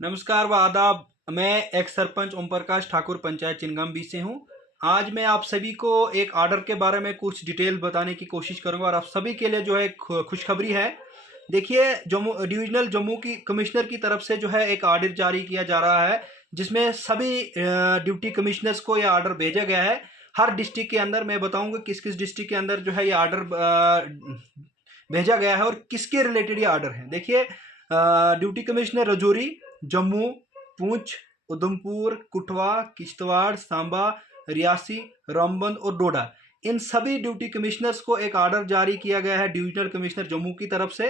नमस्कार व आदाब। मैं एक्स सरपंच ओम प्रकाश ठाकुर पंचायत चिनगम बी से हूँ। आज मैं आप सभी को एक आर्डर के बारे में कुछ डिटेल बताने की कोशिश करूंगा और आप सभी के लिए जो है खुशखबरी है। देखिए, जम्मू डिविजनल जम्मू की कमिश्नर की तरफ से जो है एक आर्डर जारी किया जा रहा है, जिसमें सभी ड्यूटी कमिश्नर्स को यह आर्डर भेजा गया है। हर डिस्ट्रिक्ट के अंदर मैं बताऊंगा किस किस डिस्ट्रिक्ट के अंदर जो है ये आर्डर भेजा गया है और किसके रिलेटेड ये आर्डर है। देखिए, ड्यूटी कमिश्नर रजौरी, जम्मू, पुंछ, उधमपुर, कुठवा, किश्तवाड़, सांबा, रियासी, रामबन और डोडा, इन सभी ड्यूटी कमिश्नर्स को एक आर्डर जारी किया गया है डिविजनल कमिश्नर जम्मू की तरफ से।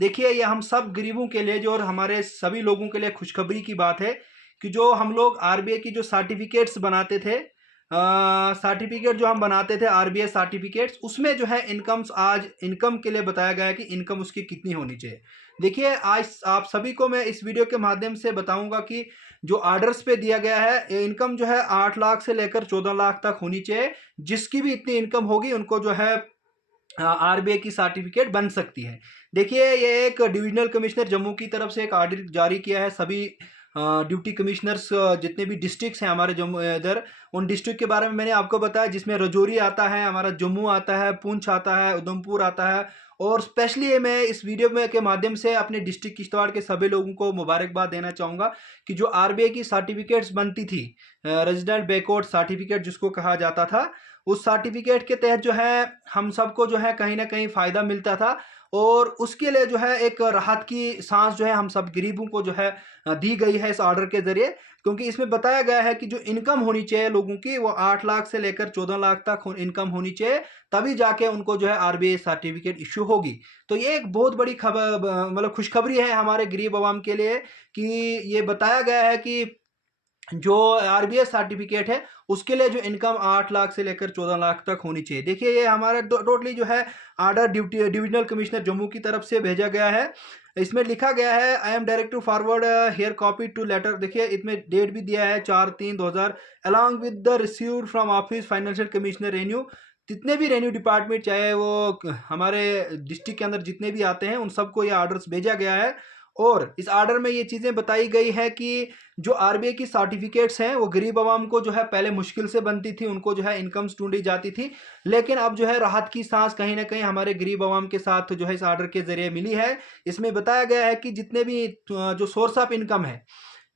देखिए, ये हम सब गरीबों के लिए जो और हमारे सभी लोगों के लिए खुशखबरी की बात है कि जो हम लोग आरबीआई की जो सर्टिफिकेट्स बनाते थे, सर्टिफिकेट जो हम बनाते थे आरबीआई सर्टिफिकेट्स, उसमें जो है इनकम्स, आज इनकम के लिए बताया गया है कि इनकम उसकी कितनी होनी चाहिए। देखिए, आज आप सभी को मैं इस वीडियो के माध्यम से बताऊंगा कि जो आर्डर्स पे दिया गया है, इनकम जो है 8 लाख से लेकर 14 लाख तक होनी चाहिए। जिसकी भी इतनी इनकम होगी उनको जो है आरबीआई की सर्टिफिकेट बन सकती है। देखिए, ये एक डिविजनल कमिश्नर जम्मू की तरफ से एक आर्डर जारी किया है सभी ड्यूटी कमिश्नर्स, जितने भी डिस्ट्रिक्ट्स हैं हमारे जम्मू इधर, उन डिस्ट्रिक्ट के बारे में मैंने आपको बताया, जिसमें रजौरी आता है, हमारा जम्मू आता है, पुंछ आता है, उधमपुर आता है। और स्पेशली मैं इस वीडियो में के माध्यम से अपने डिस्ट्रिक्ट किश्तवाड़ के सभी लोगों को मुबारकबाद देना चाहूँगा कि जो आरबीआई की सर्टिफिकेट्स बनती थी, रेजिडेंट बैकवर्ड सर्टिफिकेट जिसको कहा जाता था, उस सर्टिफिकेट के तहत जो है हम सबको जो है कहीं ना कहीं फ़ायदा मिलता था। और उसके लिए जो है एक राहत की सांस जो है हम सब गरीबों को जो है दी गई है इस ऑर्डर के ज़रिए। क्योंकि इसमें बताया गया है कि जो इनकम होनी चाहिए लोगों की, वो 8 लाख से लेकर 14 लाख तक इनकम होनी चाहिए, तभी जाके उनको जो है आरबीआई सर्टिफिकेट इश्यू होगी। तो ये एक बहुत बड़ी खबर, मतलब खुशखबरी है हमारे गरीब आवाम के लिए कि ये बताया गया है कि जो आरबीआई सर्टिफिकेट है उसके लिए जो इनकम 8 लाख से लेकर 14 लाख तक होनी चाहिए। देखिए, ये हमारा टोटली जो है order duty divisional commissioner Jammu की तरफ से भेजा गया है। इसमें लिखा गया है, I am direct to forward here copy to letter. देखिए, इसमें डेट भी दिया है 4/3/2000, along with the received from office financial commissioner renew. जितने भी रेन्यू डिपार्टमेंट, चाहे वो हमारे डिस्ट्रिक्ट के अंदर जितने भी आते हैं, उन सबको ये आर्डर्स भेजा गया है। और इस आर्डर में ये चीज़ें बताई गई है कि जो आरबीआई की सर्टिफिकेट्स हैं वो गरीब आवाम को जो है पहले मुश्किल से बनती थी, उनको जो है इनकम्स ढूंढी जाती थी। लेकिन अब जो है राहत की सांस कहीं ना कहीं हमारे गरीब आवाम के साथ जो है इस आर्डर के जरिए मिली है। इसमें बताया गया है कि जितने भी जो सोर्स ऑफ इनकम है,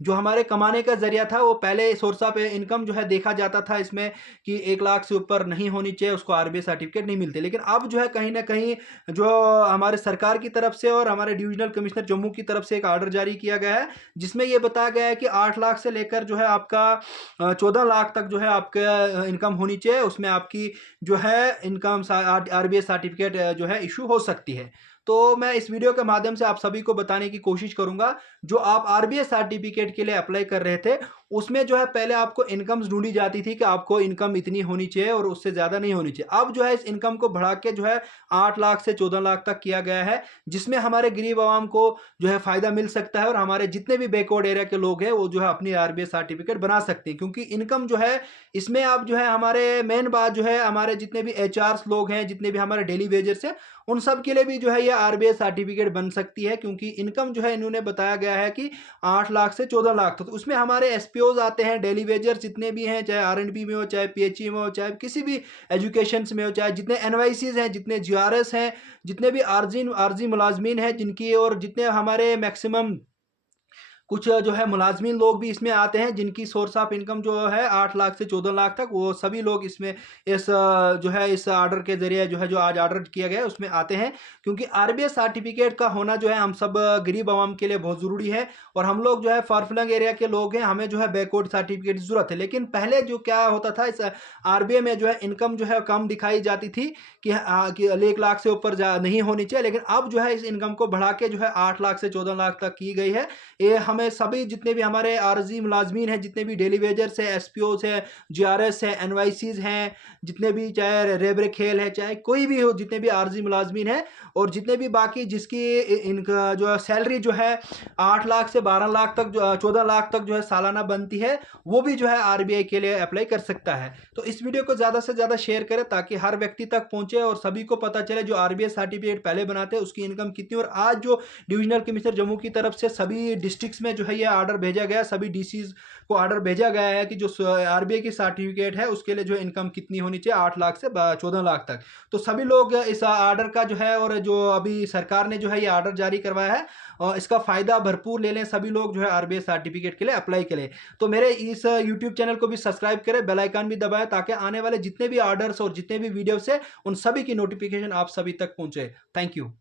जो हमारे कमाने का जरिया था, वो पहले सोर्स ऑफ इनकम जो है देखा जाता था इसमें कि 1 लाख से ऊपर नहीं होनी चाहिए, उसको आरबीआई सर्टिफिकेट नहीं मिलते। लेकिन अब जो है कहीं ना कहीं जो हमारे सरकार की तरफ से और हमारे डिविजनल कमिश्नर जम्मू की तरफ से एक आर्डर जारी किया गया है, जिसमें ये बताया गया है कि 8 लाख से लेकर जो है आपका 14 लाख तक जो है आपका इनकम होनी चाहिए, उसमें आपकी जो है इनकम आरबीआई सर्टिफिकेट जो है इशू हो सकती है। तो मैं इस वीडियो के माध्यम से आप सभी को बताने की कोशिश करूंगा, जो आप आरबीआई सर्टिफिकेट के लिए अप्लाई कर रहे थे, उसमें जो है पहले आपको इनकम्स ढूंढी जाती थी कि आपको इनकम इतनी होनी चाहिए और उससे ज़्यादा नहीं होनी चाहिए। अब जो है इस इनकम को बढ़ा के जो है 8 लाख से 14 लाख तक किया गया है, जिसमें हमारे गरीब आवाम को जो है फ़ायदा मिल सकता है और हमारे जितने भी बैकवर्ड एरिया के लोग हैं वो जो है अपनी आरबीआई सर्टिफिकेट बना सकते हैं। क्योंकि इनकम जो है इसमें आप जो है हमारे मेन बात जो है, हमारे जितने भी एचआर्स लोग हैं, जितने भी हमारे डेली वेजर्स हैं, उन सब के लिए भी जो है ये आरबीआई सर्टिफिकेट बन सकती है। क्योंकि इनकम जो है इन्होंने बताया गया है कि 8 लाख से 14 लाख तक। तो उसमें हमारे एसपीओज आते हैं, डेली वेजर्स जितने भी हैं, चाहे आरएनबी में हो, चाहे पीएचई में हो, चाहे किसी भी एजुकेशन में हो, चाहे जितने एनवाईसीज हैं, जितने जीआरएस हैं, जितने भी आरजी मुलाजमीन हैं जिनकी, और जितने हमारे मैक्सिमम कुछ जो है मुलाजमीन लोग भी इसमें आते हैं जिनकी सोर्स ऑफ इनकम जो है 8 लाख से 14 लाख तक, वो सभी लोग इसमें इस जो है इस आर्डर के जरिए जो है जो आज आर्डर किया गया है उसमें आते हैं। क्योंकि आरबीआई सर्टिफिकेट का होना जो है हम सब गरीब आवाम के लिए बहुत ज़रूरी है। और हम लोग जो है फारफलंग एरिया के लोग हैं, हमें जो है बैकवर्ड सर्टिफिकेट की ज़रूरत है। लेकिन पहले जो क्या होता था, इस आरबीआई में जो है इनकम जो है कम दिखाई जाती थी कि 1 लाख से ऊपर नहीं होनी चाहिए। लेकिन अब जो है इस इनकम को बढ़ा के जो है 8 लाख से 14 लाख तक की गई है। ये हमें सभी जितने भी हमारे आरजी मुलाजमीन हैं, जितने भी डेली वेजर्स है, एसपीओस है, जीआरएस है, एनवाईसीज हैं, जितने भी चाहे रेबरे खेल है, चाहे कोई भी हो, जितने भी आरजी मुलाजमीन हैं, और जितने भी बाकी जिसकी इनका जो सैलरी जो है 8 लाख से 12 लाख तक, जो 14 लाख तक जो है सालाना बनती है, वो भी जो है आरबीआई के लिए अप्लाई कर सकता है। तो इस वीडियो को ज़्यादा से ज़्यादा शेयर करें ताकि हर व्यक्ति तक पहुंचे और सभी को पता चले जो आरबीआई सर्टिफिकेट पहले बनाते हैं उसकी इनकम कितनी। और आज जो डिविजनल कमिश्नर जम्मू की तरफ से सभी डिस्ट्रिक्ट्स में जो है ये ऑर्डर भेजा गया, सभी डीसीज को ऑर्डर भेजा गया है कि जो आरबीआई की सर्टिफिकेट है उसके लिए जो इनकम कितनी होनी चाहिए, 8 लाख से 14 लाख तक। तो सभी लोग इस ऑर्डर का जो है, और जो अभी सरकार ने जो है ये ऑर्डर जारी करवाया है, और इसका फ़ायदा भरपूर ले लें सभी लोग जो है आरबीआई सर्टिफिकेट के लिए अप्लाई करें। तो मेरे इस यूट्यूब चैनल को भी सब्सक्राइब करें, बेल आइकन भी दबाएं, ताकि आने वाले जितने भी ऑर्डर्स और जितने भी वीडियोस है उन सभी की नोटिफिकेशन आप सभी तक पहुंचे। Thank you.